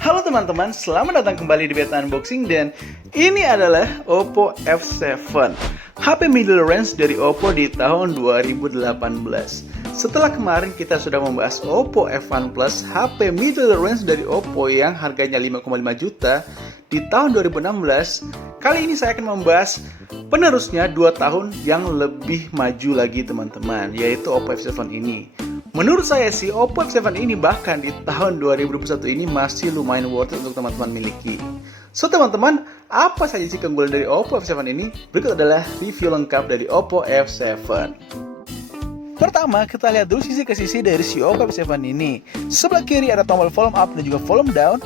Halo teman-teman, selamat datang kembali di Beta Unboxing dan ini adalah Oppo F7, HP middle range dari Oppo di tahun 2018. Setelah kemarin kita sudah membahas Oppo F1 Plus, HP middle range dari Oppo yang harganya 5,5 juta di tahun 2016. Kali ini saya akan membahas penerusnya 2 tahun yang lebih maju lagi teman-teman, yaitu Oppo F7 ini. Menurut saya sih, Oppo F7 ini bahkan di tahun 2021 ini masih lumayan worth it untuk teman-teman miliki. So teman-teman, apa saja sih keunggulan dari Oppo F7 ini? Berikut adalah review lengkap dari Oppo F7. Pertama, kita lihat dulu sisi ke sisi dari si Oppo F7 ini. Sebelah kiri ada tombol volume up dan juga volume down.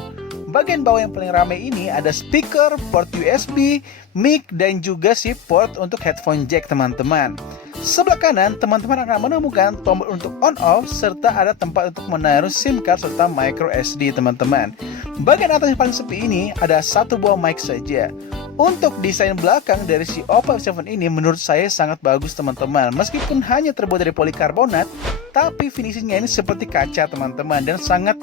Bagian bawah yang paling ramai ini ada speaker, port USB, mic, dan juga si port untuk headphone jack teman-teman. Sebelah kanan, teman-teman akan menemukan tombol untuk on-off, serta ada tempat untuk menaruh SIM card serta micro SD teman-teman. Bagian atas yang paling sepi ini ada satu buah mic saja. Untuk desain belakang dari si Oppo F7 ini menurut saya sangat bagus teman-teman. Meskipun hanya terbuat dari polikarbonat, tapi finishingnya ini seperti kaca teman-teman, dan sangat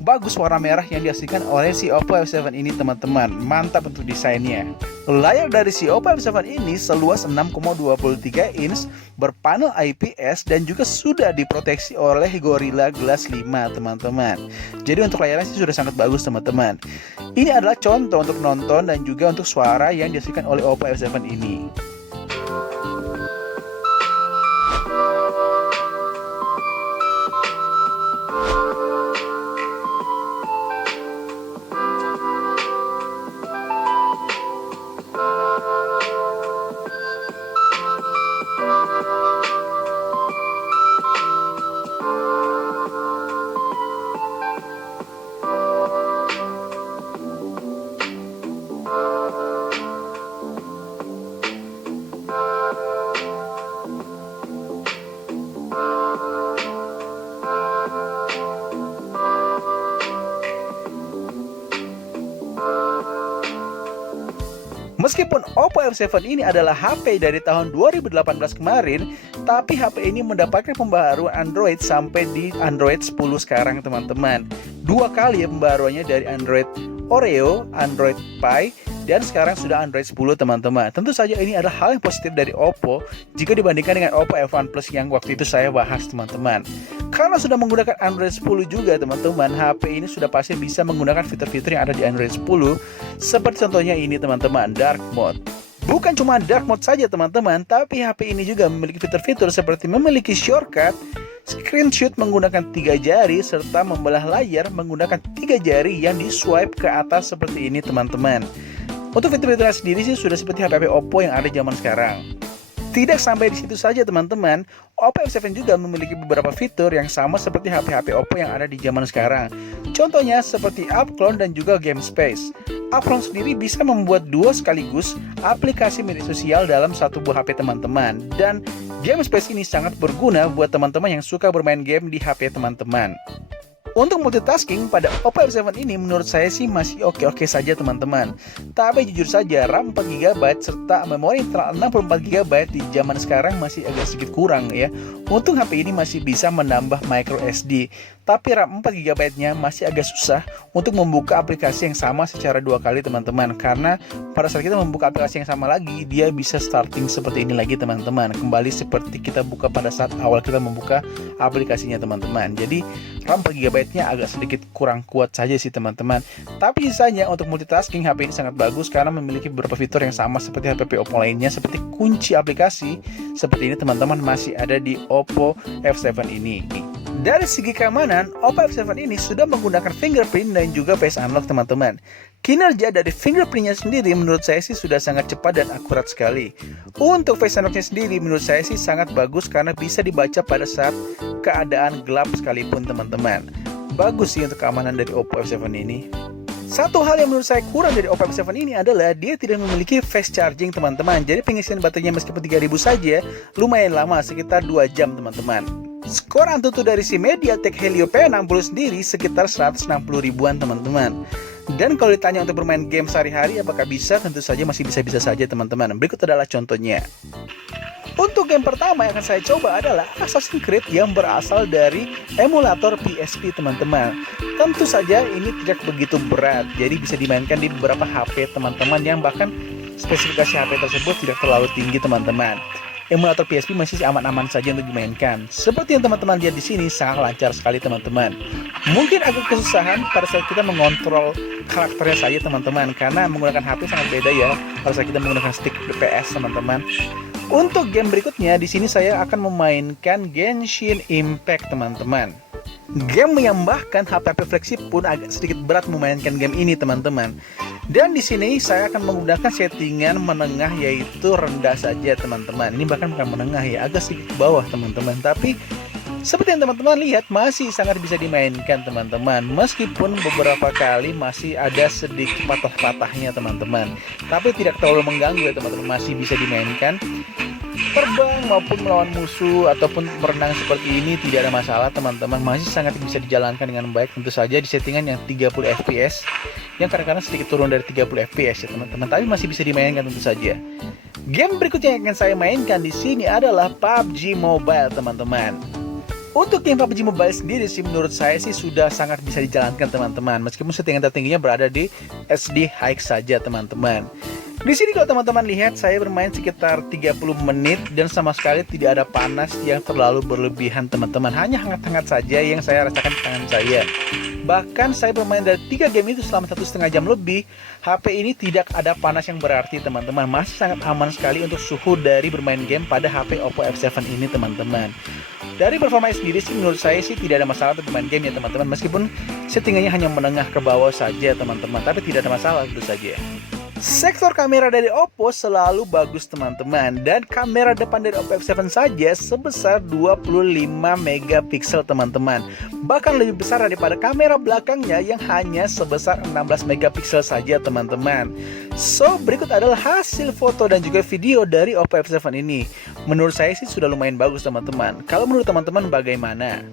bagus warna merah yang dihasilkan oleh si Oppo F7 ini teman-teman. Mantap untuk desainnya. Layar dari si Oppo F7 ini seluas 6,23 inch, berpanel IPS, dan juga sudah diproteksi oleh Gorilla Glass 5 teman-teman. Jadi untuk layarnya sih sudah sangat bagus teman-teman. Ini adalah contoh untuk nonton dan juga untuk suara yang dihasilkan oleh Oppo F7 ini. Meskipun Oppo F7 ini adalah HP dari tahun 2018 kemarin, tapi HP ini mendapatkan pembaharuan Android sampai di Android 10 sekarang teman-teman. 2 kali ya pembaharuannya, dari Android Oreo, Android Pie, dan sekarang sudah Android 10 teman-teman. Tentu saja ini adalah hal yang positif dari Oppo jika dibandingkan dengan Oppo F1 Plus yang waktu itu saya bahas teman-teman. Karena sudah menggunakan Android 10 juga teman-teman, HP ini sudah pasti bisa menggunakan fitur-fitur yang ada di Android 10. Seperti contohnya ini teman-teman, Dark Mode. Bukan cuma Dark Mode saja teman-teman, tapi HP ini juga memiliki fitur-fitur seperti memiliki shortcut, screenshot menggunakan 3 jari, serta membelah layar menggunakan 3 jari yang di swipe ke atas seperti ini teman-teman. Untuk fitur-fiturnya sendiri sih sudah seperti HP-HP Oppo yang ada zaman sekarang. Tidak sampai di situ saja teman-teman, Oppo F7 juga memiliki beberapa fitur yang sama seperti HP-HP Oppo yang ada di zaman sekarang. Contohnya seperti App Clone dan juga Game Space. App Clone sendiri bisa membuat 2 sekaligus aplikasi media sosial dalam satu buah HP teman-teman. Dan Game Space ini sangat berguna buat teman-teman yang suka bermain game di HP teman-teman. Untuk multitasking pada Oppo F7 ini menurut saya sih masih oke-oke saja teman-teman. Tapi jujur saja RAM 4GB serta memori internal 64GB di zaman sekarang masih agak sedikit kurang ya. Untuk HP ini masih bisa menambah micro SD, tapi RAM 4GB-nya masih agak susah untuk membuka aplikasi yang sama secara 2 kali teman-teman. Karena pada saat kita membuka aplikasi yang sama lagi, dia bisa starting seperti ini lagi teman-teman. Kembali seperti kita buka pada saat awal kita membuka aplikasinya teman-teman. Jadi RAM 4GB-nya agak sedikit kurang kuat saja sih teman-teman. Tapi sisanya untuk multitasking HP ini sangat bagus karena memiliki beberapa fitur yang sama seperti HP Oppo lainnya, seperti kunci aplikasi seperti ini teman-teman masih ada di Oppo F7 ini. Dari segi keamanan, Oppo F7 ini sudah menggunakan fingerprint dan juga face unlock teman-teman. Kinerja dari fingerprintnya sendiri menurut saya sih sudah sangat cepat dan akurat sekali. Untuk face unlocknya sendiri menurut saya sih sangat bagus karena bisa dibaca pada saat keadaan gelap sekalipun teman-teman. Bagus sih untuk keamanan dari Oppo F7 ini. Satu hal yang menurut saya kurang dari Oppo F7 ini adalah dia tidak memiliki fast charging teman-teman. Jadi pengisian baterainya meskipun 3000 saja lumayan lama, sekitar 2 jam teman-teman. Skor Antutu dari si MediaTek Helio P60 sendiri sekitar 160 ribuan teman-teman. Dan kalau ditanya untuk bermain game sehari-hari apakah bisa, tentu saja masih bisa-bisa saja teman-teman. Berikut adalah contohnya. Untuk game pertama yang akan saya coba adalah Assassin's Creed yang berasal dari emulator PSP teman-teman. Tentu saja ini tidak begitu berat, jadi bisa dimainkan di beberapa HP teman-teman yang bahkan spesifikasi HP tersebut tidak terlalu tinggi teman-teman. Emulator PSP masih aman-aman saja untuk dimainkan. Seperti yang teman-teman lihat di sini, sangat lancar sekali teman-teman. Mungkin agak kesusahan pada saat kita mengontrol karakternya saja teman-teman, karena menggunakan HP sangat beda ya pada saat kita menggunakan stick PS teman-teman. Untuk game berikutnya, di sini saya akan memainkan Genshin Impact teman-teman. Game yang bahkan HP flagship pun agak sedikit berat memainkan game ini teman-teman. Dan di sini saya akan menggunakan settingan menengah, yaitu rendah saja teman-teman. Ini bahkan bukan menengah ya, agak sedikit ke bawah teman-teman. Tapi seperti yang teman-teman lihat, masih sangat bisa dimainkan teman-teman. Meskipun beberapa kali masih ada sedikit patah-patahnya teman-teman, tapi tidak terlalu mengganggu ya teman-teman, masih bisa dimainkan. Terbang maupun melawan musuh ataupun berenang seperti ini tidak ada masalah teman-teman, masih sangat bisa dijalankan dengan baik. Tentu saja di settingan yang 30 fps, yang kadang-kadang sedikit turun dari 30 fps ya teman-teman, tapi masih bisa dimainkan tentu saja. Game berikutnya yang akan saya mainkan di sini adalah PUBG Mobile teman-teman. Untuk game PUBG Mobile sendiri sih menurut saya sih sudah sangat bisa dijalankan teman-teman, meskipun settingan tertingginya berada di SD High saja teman-teman. Di sini kalau teman-teman lihat, saya bermain sekitar 30 menit dan sama sekali tidak ada panas yang terlalu berlebihan teman-teman. Hanya hangat-hangat saja yang saya rasakan di tangan saya. Bahkan saya bermain dari 3 game itu selama 1,5 jam lebih, HP ini tidak ada panas yang berarti teman-teman. Masih sangat aman sekali untuk suhu dari bermain game pada HP Oppo F7 ini teman-teman. Dari performa sendiri sih menurut saya sih tidak ada masalah untuk bermain game ya teman-teman, meskipun settingannya hanya menengah ke bawah saja teman-teman, tapi tidak ada masalah tentu saja. Sektor kamera dari Oppo selalu bagus teman-teman, dan kamera depan dari Oppo F7 saja sebesar 25 megapiksel teman-teman. Bahkan lebih besar daripada kamera belakangnya yang hanya sebesar 16 megapiksel saja teman-teman. So, berikut adalah hasil foto dan juga video dari Oppo F7 ini. Menurut saya sih sudah lumayan bagus teman-teman. Kalau menurut teman-teman bagaimana?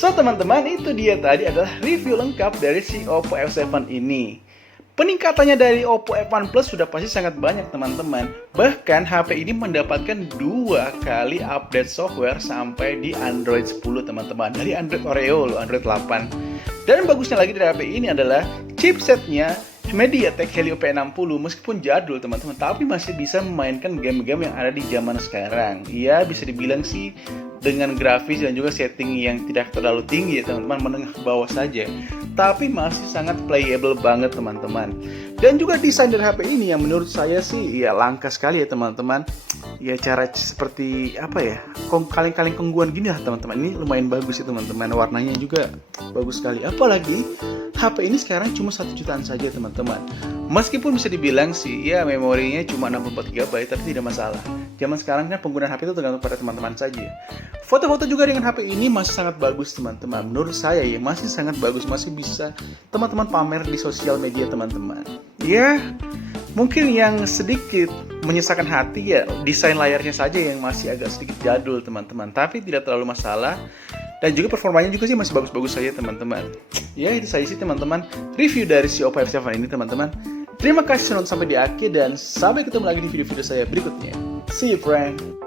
So teman-teman, itu dia tadi adalah review lengkap dari si Oppo F7 ini. Peningkatannya dari Oppo F1 Plus sudah pasti sangat banyak teman-teman. Bahkan HP ini mendapatkan 2 kali update software sampai di Android 10 teman-teman. Dari Android Oreo loh, Android 8. Dan bagusnya lagi dari HP ini adalah chipsetnya MediaTek Helio P60, meskipun jadul teman-teman, tapi masih bisa memainkan game-game yang ada di zaman sekarang. Ya bisa dibilang sih dengan grafis dan juga setting yang tidak terlalu tinggi ya teman-teman, menengah ke bawah saja, tapi masih sangat playable banget teman-teman. Dan juga desain dari HP ini yang menurut saya sih ya langka sekali ya teman-teman. Ya cara seperti apa ya, kaleng-kaleng kongguan gini lah teman-teman. Ini lumayan bagus ya teman-teman, warnanya juga bagus sekali. Apalagi HP ini sekarang cuma 1 jutaan saja teman-teman. Meskipun bisa dibilang sih ya memorinya cuma 64 GB, tapi tidak masalah. Zaman sekarang kan penggunaan HP itu tergantung pada teman-teman saja. Foto-foto juga dengan HP ini masih sangat bagus teman-teman. Menurut saya ya masih sangat bagus, masih bisa teman-teman pamer di sosial media teman-teman. Ya, mungkin yang sedikit menyisakan hati ya desain layarnya saja yang masih agak sedikit jadul teman-teman, tapi tidak terlalu masalah. Dan juga performanya juga sih masih bagus-bagus saja teman-teman. Ya itu saja sih teman-teman review dari si Oppo F7 ini teman-teman. Terima kasih sudah nonton sampai di akhir dan sampai ketemu lagi di video-video saya berikutnya. See you friend.